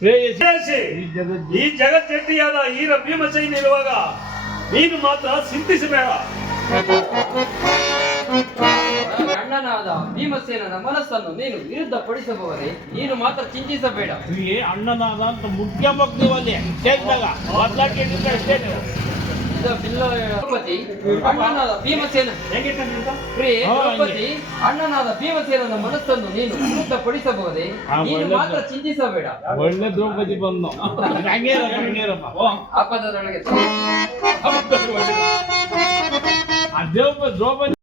ಪ್ರೇಯಸಿ ಈ ಜಗತ್ತು ಈ ಜಗತ್ತೆಟ್ಟಿಯಾದ ಈರ ಭೀಮಸೈನ ಇರುವಾಗ ನೀನು ಮಾತ್ರ ಚಿಂತಿಸಬೇಡ. ಅಣ್ಣನಾದ ಭೀಮಸೇನನ ಮನಸ್ಸನ್ನು ನೀನು ವಿರುದ್ಧ ಪಡಿಸಬಹುದೇ ನೀನು ಮಾತ್ರ ಚಿಂತಿಸಬೇಡ. ಅಣ್ಣನಾದ ಅಂತ ಮುಖ್ಯ ಮಗ್ನಿವಲ್ಲಿ ಸ್ಟೇಜ್ನಾಗ ಬದಲಾಟಿ ಅಷ್ಟೇ ಇದು ಬಿಲ್ಲ ದ್ರೌಪದಿ ಅಣ್ಣನಾದ ಭೀಮಸೇನ. ಪ್ರಿಯೆ ದ್ರೌಪದಿ ಅಣ್ಣನಾದ ಭೀಮಸೇನನ ಮನಸ್ಸನ್ನು ನೀನು ಶುದ್ಧಪಡಿಸಬಹುದೇ? ನೀನು. ಮಾತ್ರ ಚಿಂತಿಸಬೇಡ. ಒಳ್ಳೆ ದ್ರೌಪದಿ ಬಂದು. ಆ ದ್ರೌಪದಿ.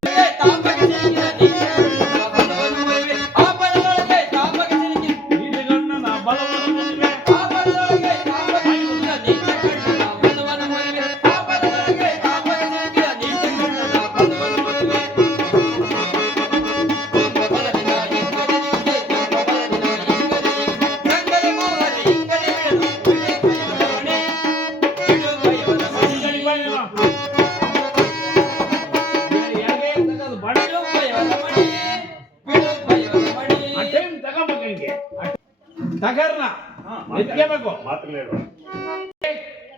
ತಗರ್ನ ಎತ್ಕೋಬೇಕು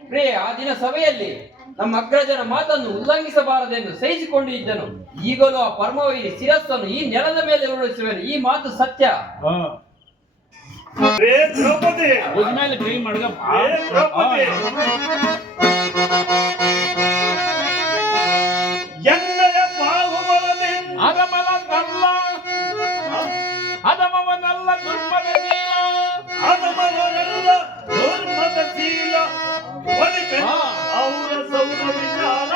ಪ್ರೇ ಆ ದಿನ ಸಭೆಯಲ್ಲಿ ನಮ್ಮ ಅಗ್ರಜನ ಮಾತನ್ನು ಉಲ್ಲಂಘಿಸಬಾರದೆಂದು ಸಹಿಸಿಕೊಂಡು ಇದ್ದನು ಈಗಲೂ ಆ ಪರಮವೈರಿ ಶಿರಸ್ಸನ್ನು ಈ ನೆಲದ ಮೇಲೆ ಉರುಳಿಸುವೆನು. ಈ ಮಾತು ಸತ್ಯ. ದ್ರೌಪದಿ! ಅದಮಲಲ್ಲ ಅದಮವನಲ್ಲ ದುರ್ಮದೀನ ಅದಮರೆಲ್ಲ ದುರ್ಮದ ಶೀಲ ಒಲಿಪೆ ಹಾ. ಅವರ ಸೌರ ವಿಚಾರ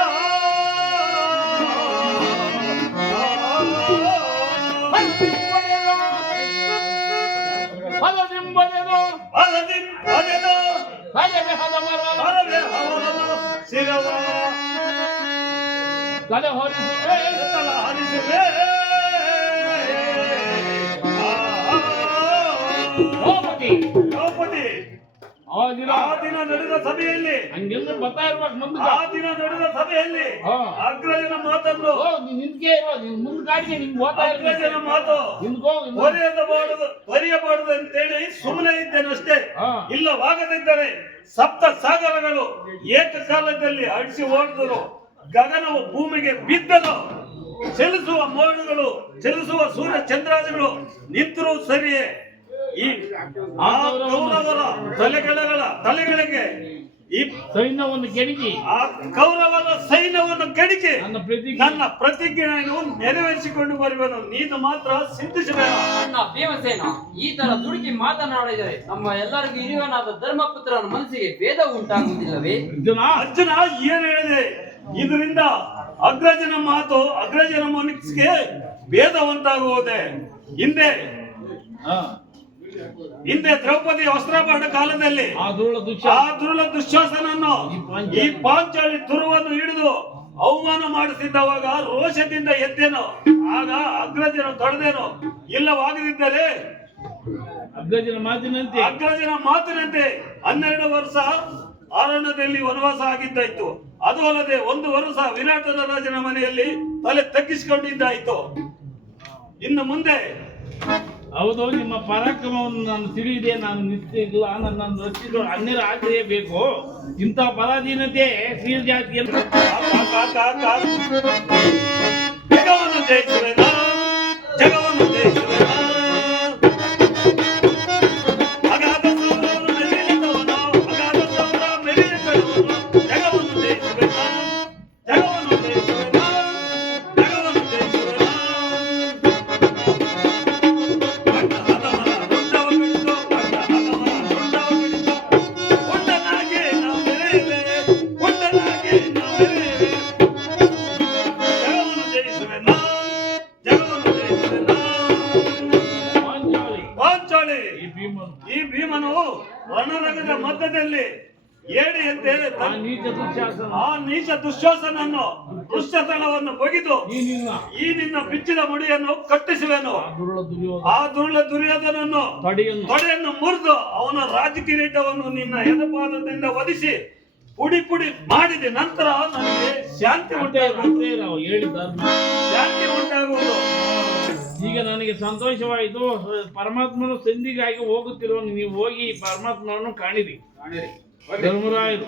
ಹದದಿಂಬದೆದು ಅಲದಿ ಅಲೆದು ಹದವೆ ಹದಮರ ಪರವೆ ಅವರನ ಶಿರವ ತಲೆ ಹೊರಿಸುವೆ ತಲ ಹರಿಸುವೆ ದ್ರೌಪದಿ. ದ್ರೌಪದಿ. ಆ ದಿನ ಆ ದಿನ ನಡೆದ ಸಭೆಯಲ್ಲಿ ಹಂಗೆಲ್ಲ ಬರ್ತಾ ಇರ್ಬೇಕು ಮುಂದೆ ಆ ದಿನ ನಡೆದ ಸಭೆಯಲ್ಲಿ ಹಾ. ಅಗ್ರಜನ ಮಾತನ್ನು ಓ ನೀನ್ ನಿಂತ್ಕೆ ಇರೋ ನೀನ್ ಮುಂದ್ ಗಾಡಿಗೆ ನಿಂಗೆ ಓದ್ತಾ ಅಗ್ರಜನ ಮಾತು ನಿಂತ್ಕೋ ಒರೆಯಬಾರದು ಒರೆಯಬಾರದು ಅಂತೇಳಿ ಸುಮ್ಮನೆ ಇದ್ದೇನಷ್ಟೇ. ಹಾ. ಇಲ್ಲವಾಗದಿದ್ದರೆ ಸಪ್ತ ಸಾಗರಗಳು ಏಕಕಾಲದಲ್ಲಿ ಅಡಿಸಿ ಓಡಿದರು. ಗಗನವು ಭೂಮಿಗೆ ಬಿದ್ದರು. ಚಲಿಸುವ ಮೋಡಗಳು ಚಲಿಸುವ ಸೂರ್ಯ ಚಂದ್ರಾದಿಗಳು ನಿಂತರೂ ಸರಿಯೇ. ಈ ಆ ಕೌರವರ ತಲೆಗಳ ತಲೆಗಳಿಗೆ ಈ ಸೈನ್ಯವನ್ನು ಗೆಡಿಕೆ ಆ ಕೌರವರ ಸೈನ್ಯವನ್ನು ಗೆಡಿಕೆ ನನ್ನ ಪ್ರತಿಜ್ಞೆ ನನ್ನ ಪ್ರತಿಜ್ಞೆಯನ್ನು ನೆರವೇರಿಸಿಕೊಂಡು ಬರುವೆನು. ನೀನು ಮಾತ್ರ ಸಿದ್ಧಿಸಬೇಡ ಅಣ್ಣ ಭೀಮಸೇನ ಈ ತರ ದುಡುಕಿ ಮಾತನಾಡಿದರೆ ನಮ್ಮ ಎಲ್ಲರಿಗೂ ಹಿರಿಯನಾದ ಧರ್ಮಪುತ್ರನ ಮನಸ್ಸಿಗೆ ಭೇದ ಉಂಟಾಗುವುದಿಲ್ಲವೇ? ಅರ್ಜುನ! ಅರ್ಜುನ ಏನ್ ಹೇಳಿದೆ? ಇದರಿಂದ ಅಗ್ರಜನ ಮಾತು ಅಗ್ರಜನ ಮನಸ್ಸಿಗೆ ಭೇದ ಉಂಟಾಗುವುದೇ. ಹಿಂದೆ ಹಾ. ಹಿಂದೆ ದ್ರೌಪದಿ ವಸ್ತ್ರಾಭರಣ ಕಾಲದಲ್ಲಿ ಆ ದುರುಳ ದುಶ್ಯ ಆ ದುರ್ಲ ದುಶ್ವಾಸನನ್ನು ಈ ಪಾಂಚಾಲಿ ತುರುವನ್ನು ಹಿಡಿದು ಅವಮಾನ ಮಾಡಿಸಿದ್ದವಾಗ ರೋಷದಿಂದ ಎದ್ದೇನು. ಆಗ ಅಗ್ರಜನ ತೊಡೆದೇನು. ಇಲ್ಲವಾಗದಿದ್ದರೆ ಅಗ್ರಜನ ಮಾತಿನಂತೆ. ಅಗ್ರಜನ ಮಾತಿನಂತೆ ಹನ್ನೆರಡು ವರ್ಷ ಅರಣ್ಯದಲ್ಲಿ ವನವಾಸ ಆಗಿದ್ದಾಯ್ತು. ಅದು ಅಲ್ಲದೆ ಒಂದು ವರ್ಷ ವಿರಾಟನ ರಾಜನ ಮನೆಯಲ್ಲಿ ತಲೆ ತಗ್ಗಿಸಿಕೊಂಡಿದ್ದಾಯ್ತು. ಇನ್ನು ಮುಂದೆ ಹೌದು, ನಿಮ್ಮ ಪರಾಕ್ರಮವನ್ನು ನಾನು ತಿಳಿದೆ ನಾನು ನಿಂತಿಲ್ಲ ನನ್ನನ್ನು ರಕ್ಷಿಸಲು ಅನ್ಯರ ಆಶ್ರಯ ಬೇಕು. ಇಂಥ ಪರಾಧೀನತೆ ಸೀಲ್ ಜಾತಿಯನ್ನು ಜಗವನ್ನು ಜಯಿಸುವೆನ? ಜಗವನ್ನು ಪಾಂಚಾಲಿ ಈ ಭೀಮನು. ರಣರಂಗದ ಮಧ್ಯದಲ್ಲಿ ಏಡಿ ಅಂತೇಳಿ ಆ ನೀಚ ದುಶ್ಯಾಸನ. ಆ ನೀಚ ದುಶ್ವಾಸನನ್ನು ದುಷ್ಟತನವನ್ನು ಬಗೆದು ಈ ನಿನ್ನ. ಬಿಚ್ಚಿದ ಮುಡಿಯನ್ನು ಕಟ್ಟಿಸುವೆನು. ಆ ದುರುಳ ದುರ್ಯೋಧನನ್ನು ತಡೆಯನ್ನು. ಮುರಿದು ಅವನ ರಾಜಕಿರೀಟವನ್ನು ನಿನ್ನ ಎದಪಾದದಿಂದ ಒದಿಸಿ ಪುಡಿ ಪುಡಿ ಮಾಡಿದ ನಂತರ ನನಗೆ ಶಾಂತಿ ಉಂಟಾಗುತ್ತೆ ಶಾಂತಿ ಉಂಟಾಗುವುದು. ಈಗ ನನಗೆ ಸಂತೋಷವಾಯಿತು. ಪರಮಾತ್ಮನು ಸಂಧಿಗಾಗಿ ಹೋಗುತ್ತಿರುವ ನೀವು ಹೋಗಿ ಪರಮಾತ್ಮನನ್ನು ಕಾಣಿರಿ. ಧರ್ಮರಾಯರು.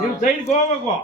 ನೀವು ಸೈಡ್ಗೆ ಹೋಗ್ಬೇಕು.